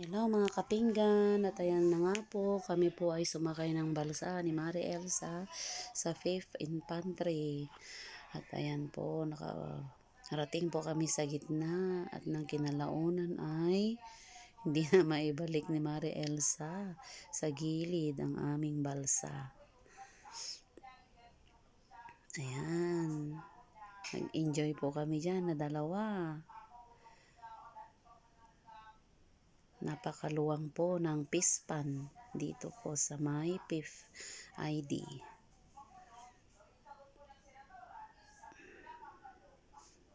Hello mga kapinggan, at ayan na nga po, kami po ay sumakay ng balsa ni Mari Elsa sa 5th Infantry. At ayan po, nakarating po kami sa gitna at ng kinalaunan ay hindi na maibalik ni Mari Elsa sa gilid ang aming balsa. Ayan, nag-enjoy po kami dyan na dalawa. Napakaluwang po ng Pispan dito po sa may PIF ID.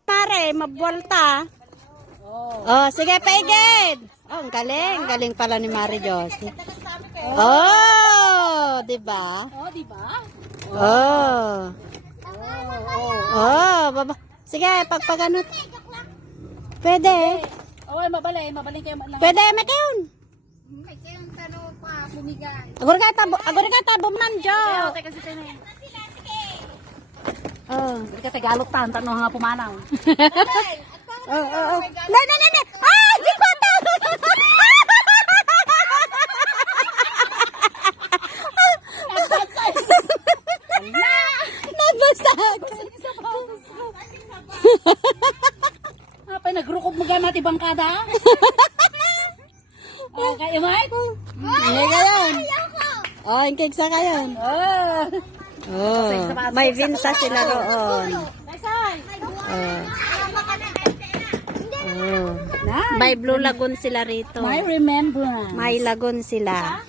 Pare, mabuelta. Oh, sige, paigid. Oh, ang galing. Galing pala ni Mari Josie. Oh, di ba? Oh, di ba? Oh. Oh, baba. Sige, pagpaganot. Pwede. Oh, mabalay kayo lang. Pwede, makayon. May kayong tanong pa, bumigay. Agor ka ta, bumanjo. Teka si Tene. Oh. Ka Tagalog tan, tanong nga pumanaw. Oh. Na. Ah, di ko ta. Nabasag. Apa nagrukob mo gamit ibang kada? Okay, Mike. Ano kayon? Oh, yung cake sa kayon. Oh, may vinsa sila roon. Oh. Oh. May Blue Lagoon sila rito. I remember. May lagoon sila.